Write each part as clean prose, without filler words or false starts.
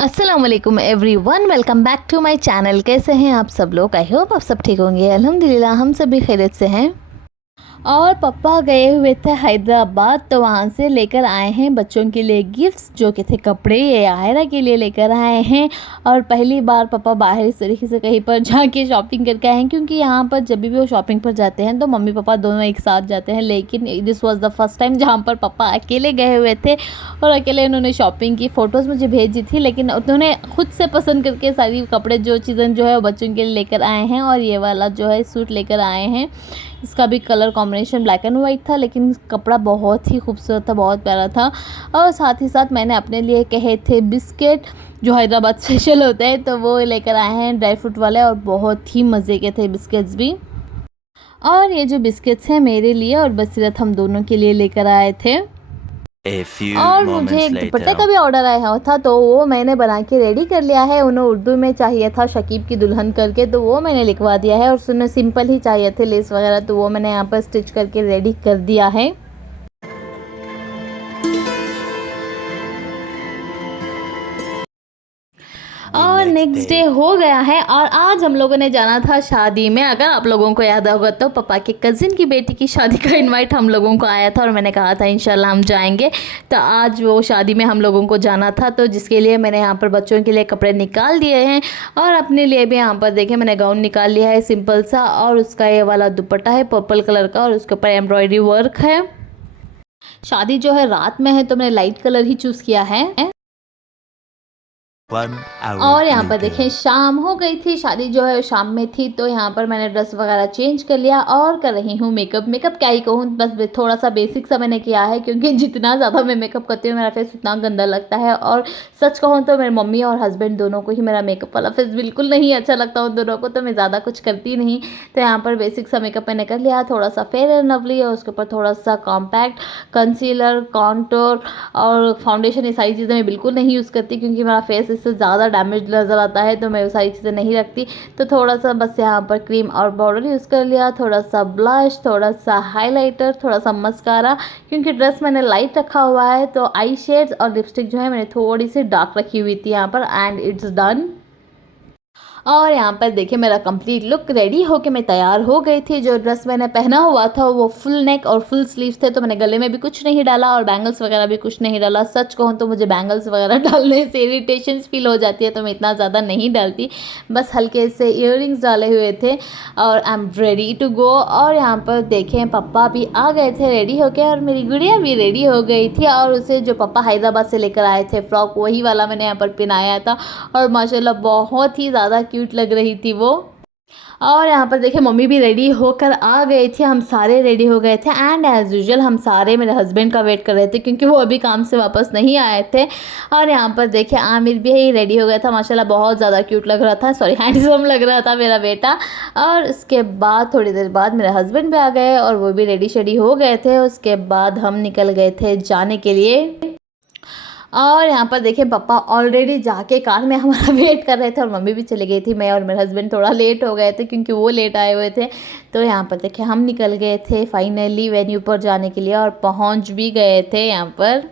अस्सलाम वालेकुम everyone, welcome back to my channel. कैसे हैं आप सब लोग? आई होप आप सब ठीक होंगे। अल्हम्दुलिल्लाह हम सब भी खैरियत से हैं। और पापा गए हुए थे हैदराबाद, तो वहाँ से लेकर आए हैं बच्चों के लिए गिफ्ट्स, जो कि थे कपड़े। ये आयरा के लिए लेकर आए हैं। और पहली बार पापा बाहर इस तरीके से कहीं पर जाके शॉपिंग करके आए हैं, क्योंकि यहाँ पर जब भी वो शॉपिंग पर जाते हैं तो मम्मी पापा दोनों एक साथ जाते हैं। लेकिन this was the first time जहाँ पर पापा अकेले गए हुए थे और अकेले उन्होंने शॉपिंग की। फ़ोटोज़ मुझे भेजी थी, लेकिन उन्होंने खुद से पसंद करके सारी कपड़े जो चीज़ें जो है वो बच्चों के लिए लेकर आए हैं। और ये वाला जो है सूट लेकर आए हैं, इसका भी colour combination black and white था, लेकिन कपड़ा बहुत ही खूबसूरत था, बहुत प्यारा था। और साथ ही साथ मैंने अपने लिए कहे थे बिस्किट, जो हैदराबाद स्पेशल होते हैं, तो वो लेकर आए हैं ड्राई फ्रूट वाले, और बहुत ही मज़े के थे बिस्किट्स भी। और ये जो बिस्किट्स हैं मेरे लिए और बसीरत, हम दोनों के लिए लेकर आए थे। और मुझे एक दुपट्टे का भी ऑर्डर आया था, तो वो मैंने बना के रेडी कर लिया है। उन्हें उर्दू में चाहिए था शकीब की दुल्हन करके, तो वो मैंने लिखवा दिया है। और सुनने सिंपल ही चाहिए थे लेस वगैरह, तो वो मैंने यहाँ पर स्टिच करके रेडी कर दिया है। और नेक्स्ट डे हो गया है और आज हम लोगों ने जाना था शादी में। अगर आप लोगों को याद होगा तो पापा के कज़िन की बेटी की शादी का इनवाइट हम लोगों को आया था और मैंने कहा था इंशाल्लाह हम जाएंगे। तो आज वो शादी में हम लोगों को जाना था, तो जिसके लिए मैंने यहाँ पर बच्चों के लिए कपड़े निकाल दिए हैं। और अपने लिए भी यहाँ पर देखें मैंने गाउन निकाल लिया है सिंपल सा, और उसका ये वाला दुपट्टा है पर्पल कलर का और उसके ऊपर एम्ब्रॉयडरी वर्क है। शादी जो है रात में है, तो मैंने लाइट कलर ही चूज़ किया है। और यहाँ पर देखें शाम हो गई थी, शादी जो है शाम में थी, तो यहाँ पर मैंने ड्रेस वगैरह चेंज कर लिया और कर रही हूँ मेकअप क्या ही कहूँ, बस थोड़ा सा बेसिक सा मैंने किया है, क्योंकि जितना ज़्यादा मैं मेकअप करती हूँ मेरा फेस उतना गंदा लगता है। और सच कहूँ तो मेरे मम्मी और हस्बैंड दोनों को ही मेरा मेकअप वाला फेस बिल्कुल नहीं अच्छा लगता उन दोनों को, तो मैं ज़्यादा कुछ करती नहीं। तो यहाँ पर बेसिक सा मेकअप मैंने कर लिया, थोड़ा सा फेयर एंड लवली और उसके ऊपर थोड़ा सा कॉम्पैक्ट कंसीलर, कॉन्टोर और फाउंडेशन, ये सारी चीज़ें मैं बिल्कुल नहीं यूज़ करती, क्योंकि मेरा फेस इससे ज़्यादा डैमेज नज़र आता है, तो मैं वो सारी चीज़ें नहीं रखती। तो थोड़ा सा बस यहाँ पर क्रीम और पाउडर यूज़ कर लिया, थोड़ा सा ब्लश, थोड़ा सा हाइलाइटर, थोड़ा सा मस्कारा, क्योंकि ड्रेस मैंने लाइट रखा हुआ है। तो आई शेड्स और लिपस्टिक जो है मैंने थोड़ी सी डार्क रखी हुई थी यहाँ पर, एंड इट्स डन। और यहाँ पर देखिए मेरा कंप्लीट लुक रेडी होके मैं तैयार हो गई थी। जो ड्रेस मैंने पहना हुआ था वो फुल नेक और फुल स्लीव्स थे, तो मैंने गले में भी कुछ नहीं डाला और बैंगल्स वगैरह भी कुछ नहीं डाला। सच कहूँ तो मुझे बैंगल्स वगैरह डालने से इरिटेशन फील हो जाती है, तो मैं इतना ज़्यादा नहीं डालती, बस हल्के से ईयररिंग्स डाले हुए थे और I am ready to go. और यहाँ पर देखें पापा भी आ गए थे रेडी होके, और मेरी गुड़िया भी रेडी हो गई थी। और उसे जो पापा हैदराबाद से लेकर आए थे फ्रॉक, वही वाला मैंने यहाँ पर पहनाया था, और माशाल्लाह बहुत ही ज़्यादा क्यूट लग रही थी वो। और यहाँ पर देखिए मम्मी भी रेडी होकर आ गई थी, हम सारे रेडी हो गए थे, एंड एज़ यूजुअल हम सारे मेरे हस्बैंड का वेट कर रहे थे, क्योंकि वो अभी काम से वापस नहीं आए थे। और यहाँ पर देखिए आमिर भी रेडी हो गया था, माशाल्लाह बहुत ज़्यादा क्यूट लग रहा था, सॉरी हैंडसम लग रहा था मेरा बेटा। और उसके बाद थोड़ी देर बाद मेरे हस्बैंड भी आ गए और वो भी रेडी शेडी हो गए थे। उसके बाद हम निकल गए थे जाने के लिए। और यहाँ पर देखिए पापा ऑलरेडी जाके कार में हमारा वेट कर रहे थे, और मम्मी भी चली गई थी। मैं और मेरे हस्बैंड थोड़ा लेट हो गए थे, क्योंकि वो लेट आए हुए थे। तो यहाँ पर देखिए हम निकल गए थे फाइनली वेन्यू पर जाने के लिए, और पहुँच भी गए थे यहाँ पर।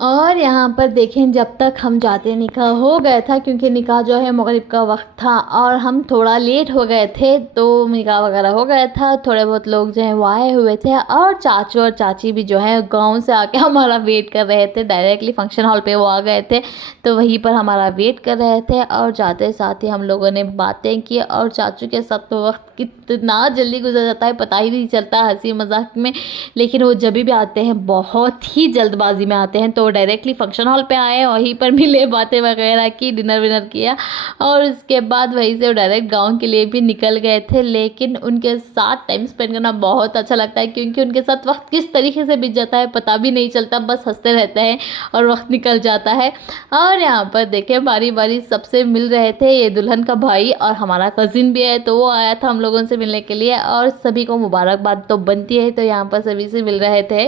और यहाँ पर देखें जब तक हम जाते निकाह हो गया था, क्योंकि निकाह जो है मगरिब का वक्त था और हम थोड़ा लेट हो गए थे, तो निकाह वगैरह हो गया था। थोड़े बहुत लोग जो हैं वो आए हुए थे, और चाचू और चाची भी जो है गांव से आके हमारा वेट कर रहे थे। डायरेक्टली फंक्शन हॉल पे वो आ गए थे, तो वहीं पर हमारा वेट कर रहे थे। और जाते साथ ही हम लोगों ने बातें की, और चाचू के साथ तो वक्त कितना जल्दी गुजर जाता है पता ही नहीं चलता हंसी मजाक में। लेकिन वो जब भी आते हैं बहुत ही जल्दबाजी में आते हैं, तो डायरेक्टली फंक्शन हॉल पे आए, वहीं पर मिले, बातें वगैरह की, डिनर विनर किया, और उसके बाद वहीं से वो डायरेक्ट गांव के लिए भी निकल गए थे। लेकिन उनके साथ टाइम स्पेंड करना बहुत अच्छा लगता है, क्योंकि उनके साथ वक्त किस तरीके से बीत जाता है पता भी नहीं चलता, बस हंसते रहते हैं और वक्त निकल जाता है। और यहाँ पर देखें बारी बारी सबसे मिल रहे थे, ये दुल्हन का भाई और हमारा कज़िन भी है, तो वो आया था हम लोगों से मिलने के लिए, और सभी को मुबारकबाद तो बनती है, तो यहाँ पर सभी से मिल रहे थे।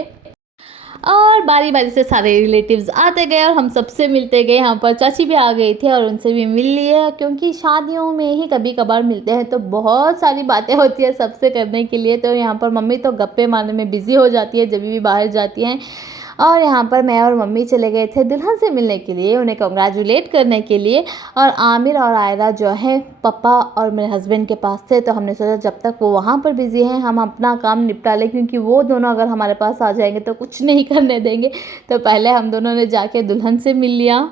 और बारी-बारी से सारे रिलेटिव्स आते गए और हम सबसे मिलते गए। यहाँ पर चाची भी आ गई थी और उनसे भी मिल लिए, क्योंकि शादियों में ही कभी-कभार मिलते हैं तो बहुत सारी बातें होती है सबसे करने के लिए। तो यहाँ पर मम्मी तो गप्पे मारने में बिज़ी हो जाती है जब भी बाहर जाती हैं, और यहाँ पर मैं और मम्मी चले गए थे दुल्हन से मिलने के लिए, उन्हें कांग्रेचुलेट करने के लिए। और आमिर और आयरा जो है पापा और मेरे हस्बैंड के पास थे, तो हमने सोचा जब तक वो वहाँ पर बिज़ी हैं हम अपना काम निपटा लें, क्योंकि वो दोनों अगर हमारे पास आ जाएंगे तो कुछ नहीं करने देंगे। तो पहले हम दोनों ने जाके दुल्हन से मिल लिया,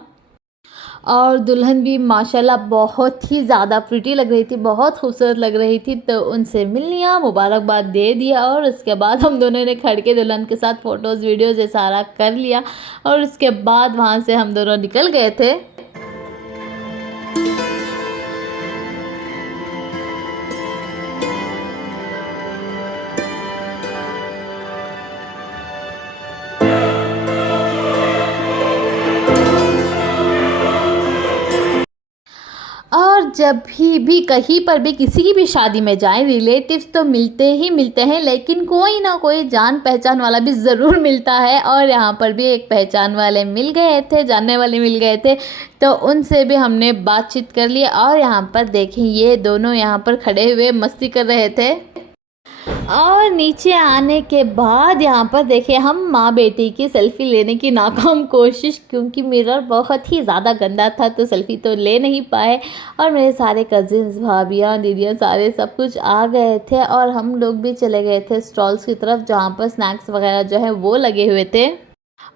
और दुल्हन भी माशाल्लाह बहुत ही ज़्यादा प्रिटी लग रही थी, बहुत खूबसूरत लग रही थी। तो उनसे मिल लिया, मुबारकबाद दे दिया, और उसके बाद हम दोनों ने खड़ के दुल्हन के साथ फ़ोटोज़ वीडियोज़ ये सारा कर लिया, और उसके बाद वहाँ से हम दोनों निकल गए थे। और जब भी कहीं पर भी किसी की भी शादी में जाएं, रिलेटिव्स तो मिलते ही मिलते हैं, लेकिन कोई ना कोई जान पहचान वाला भी ज़रूर मिलता है। और यहाँ पर भी एक पहचान वाले मिल गए थे, जानने वाले मिल गए थे, तो उनसे भी हमने बातचीत कर ली। और यहाँ पर देखें ये दोनों यहाँ पर खड़े हुए मस्ती कर रहे थे। और नीचे आने के बाद यहाँ पर देखिए हम माँ बेटी की सेल्फ़ी लेने की नाकाम कोशिश, क्योंकि मिरर बहुत ही ज़्यादा गंदा था तो सेल्फ़ी तो ले नहीं पाए। और मेरे सारे कज़िन्स, भाभियाँ, दीदियाँ सारे सब कुछ आ गए थे, और हम लोग भी चले गए थे स्टॉल्स की तरफ जहाँ पर स्नैक्स वगैरह जो है वो लगे हुए थे।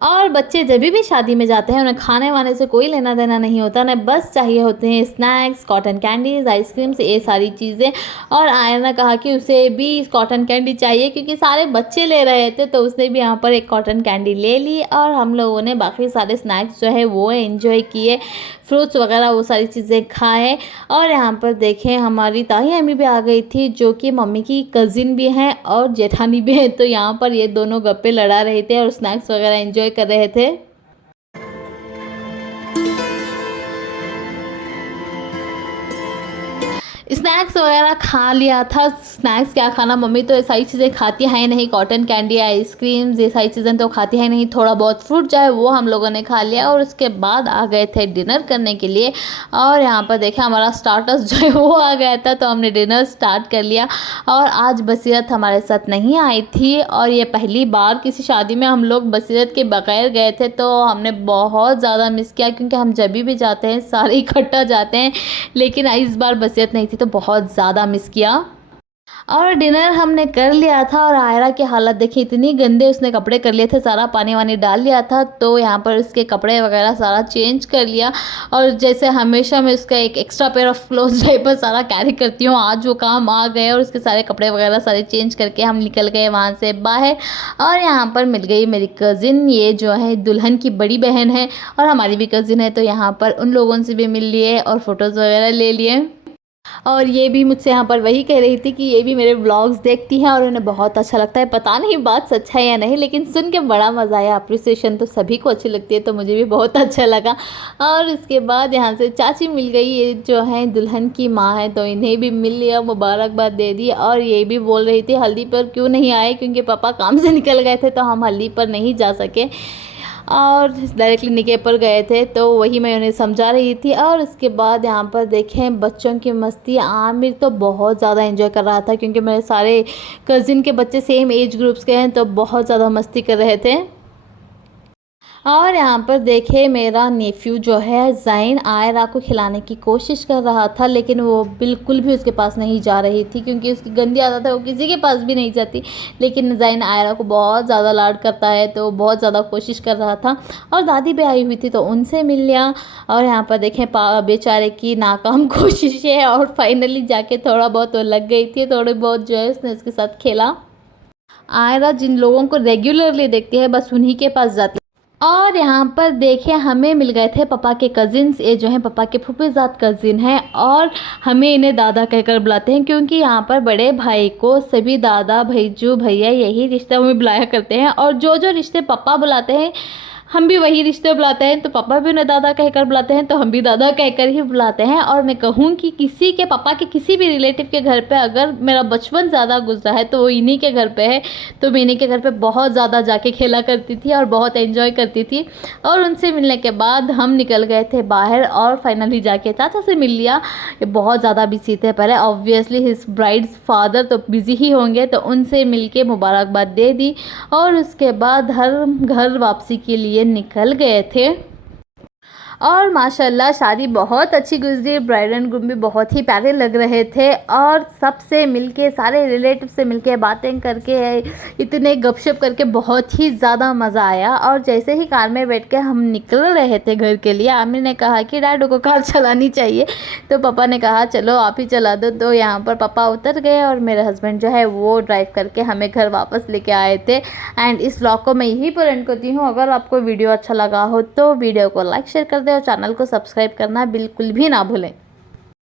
और बच्चे जब भी शादी में जाते हैं उन्हें खाने वाने से कोई लेना देना नहीं होता, उन्हें बस चाहिए होते हैं स्नैक्स, कॉटन कैंडीज़, आइसक्रीम्स, ये सारी चीज़ें। और आयरा ने कहा कि उसे भी कॉटन कैंडी चाहिए, क्योंकि सारे बच्चे ले रहे थे, तो उसने भी यहाँ पर एक कॉटन कैंडी ले ली। और हम लोगों ने बाकी सारे स्नैक्स जो है वो एंजॉय किए, फ्रूट्स वगैरह वो सारी चीज़ें खाएँ। और यहाँ पर देखें हमारी ताई अम्मी भी आ गई थी, जो कि मम्मी की कज़िन भी हैं और जेठानी भी हैं। तो यहाँ पर ये दोनों गप्पे लड़ा रहे थे और स्नैक्स वगैरह एंजॉय कर रहे थे। स्नैक्स वगैरह खा लिया था। स्नैक्स क्या खाना, मम्मी तो ये सारी चीज़ें खाती है नहीं, कॉटन कैंडी, आइसक्रीम्स, ये सारी चीज़ें तो खाती है नहीं। थोड़ा बहुत फ्रूट जो है वो हम लोगों ने खा लिया, और उसके बाद आ गए थे डिनर करने के लिए। और यहाँ पर देखा हमारा स्टार्टर्स जो है वो आ गया था, तो हमने डिनर स्टार्ट कर लिया। और आज बसीरत हमारे साथ नहीं आई थी, और ये पहली बार किसी शादी में हम लोग बसीरत के बगैर गए थे, तो हमने बहुत ज़्यादा मिस किया, क्योंकि हम जब भी जाते हैं सारे इकट्ठा जाते हैं, लेकिन इस बार बसीरत नहीं थी तो बहुत ज़्यादा मिस किया। और डिनर हमने कर लिया था, और आयरा की हालत देखिए इतनी गंदे, उसने कपड़े कर लिए थे, सारा पानी वानी डाल लिया था, तो यहाँ पर उसके कपड़े वगैरह सारा चेंज कर लिया। और जैसे हमेशा मैं उसका एक एक्स्ट्रा पेयर ऑफ क्लोथ्स जो पर सारा कैरी करती हूँ, आज वो काम आ गए, और उसके सारे कपड़े वगैरह सारे चेंज करके हम निकल गए वहाँ से बाहर। और यहाँ पर मिल गई मेरी कज़िन, ये जो है दुल्हन की बड़ी बहन है, और हमारी भी कज़िन है, तो यहाँ पर उन लोगों से भी मिल लिए और फ़ोटोज़ वगैरह ले लिए। और ये भी मुझसे यहाँ पर वही कह रही थी कि ये भी मेरे व्लॉग्स देखती हैं और उन्हें बहुत अच्छा लगता है। पता नहीं बात सच है या नहीं, लेकिन सुन के बड़ा मज़ा आया। अप्रिसिएशन तो सभी को अच्छी लगती है, तो मुझे भी बहुत अच्छा लगा। और इसके बाद यहाँ से चाची मिल गई, ये जो है दुल्हन की माँ है, तो इन्हें भी मिल लिया, मुबारकबाद दे दी। और ये भी बोल रही थी हल्दी पर क्यों नहीं आए, क्योंकि पापा काम से निकल गए थे तो हम हल्दी पर नहीं जा सके, और डायरेक्टली निके पर गए थे, तो वही मैं उन्हें समझा रही थी। और उसके बाद यहाँ पर देखें बच्चों की मस्ती, आमिर तो बहुत ज़्यादा एंजॉय कर रहा था, क्योंकि मेरे सारे कज़िन के बच्चे सेम एज ग्रुप्स के हैं, तो बहुत ज़्यादा मस्ती कर रहे थे। और यहाँ पर देखे मेरा नेफ्यू जो है ज़ैन आयरा को खिलाने की कोशिश कर रहा था, लेकिन वो बिल्कुल भी उसके पास नहीं जा रही थी, क्योंकि उसकी गंदी आदत है, वो किसी के पास भी नहीं जाती। लेकिन ज़ैन आयरा को बहुत ज़्यादा लाड करता है, तो बहुत ज़्यादा कोशिश कर रहा था। और दादी भी आई हुई थी, तो उनसे मिल लिया। और यहाँ पर देखें बेचारे की नाकाम कोशिश है, और फाइनली जाके थोड़ा बहुत वो लग गई थी, थोड़ी बहुत जो है उसने उसके साथ खेला। आयरा जिन लोगों को रेगुलरली देखती है बस उन्हीं के पास जाती है। और यहाँ पर देखिए हमें मिल गए थे पापा के कज़िन्स, ये जो हैं पापा के फूफीज़ाद कज़िन हैं, और हमें इन्हें दादा कहकर बुलाते हैं, क्योंकि यहाँ पर बड़े भाई को सभी दादा, भैजू, भैया यही रिश्ते में बुलाया करते हैं। और जो जो रिश्ते पापा बुलाते हैं हम भी वही रिश्ते बुलाते हैं, तो पापा भी उन्हें दादा कहकर बुलाते हैं, तो हम भी दादा कहकर ही बुलाते हैं। और मैं कहूँ कि किसी के पापा के किसी भी रिलेटिव के घर पे अगर मेरा बचपन ज़्यादा गुजरा है तो वो इन्हीं के घर पे है। तो मैं इन्हीं के घर पे बहुत ज़्यादा जाके खेला करती थी और बहुत एंजॉय करती थी। और उनसे मिलने के बाद हम निकल गए थे बाहर और फाइनली जाके चाचा से मिल लिया। ये बहुत ज़्यादा बिजी थे, पहले ऑब्वियसली हिज ब्राइड्स फादर तो बिजी ही होंगे, तो उनसे मिलके मुबारकबाद दे दी और उसके बाद हर घर वापसी के लिए निकल गए थे। और माशाल्लाह शादी बहुत अच्छी गुजरी, ब्राइड एंड ग्रूम भी बहुत ही प्यारे लग रहे थे और सबसे मिलके, सारे रिलेटिव से मिलके, बातें करके, इतने गपशप करके बहुत ही ज़्यादा मज़ा आया। और जैसे ही कार में बैठ के हम निकल रहे थे घर के लिए, आमिर ने कहा कि डैडू को कार चलानी चाहिए, तो पापा ने कहा चलो आप ही चला दो। तो यहाँ पर पापा उतर गए और मेरे हस्बैंड जो है वो ड्राइव करके हमें घर वापस लेके आए थे। एंड इस व्लॉग को मैं यहीं पर एंड करती हूँ। अगर आपको वीडियो अच्छा लगा हो तो वीडियो को लाइक शेयर कर दें और चैनल को सब्सक्राइब करना बिल्कुल भी ना भूलें।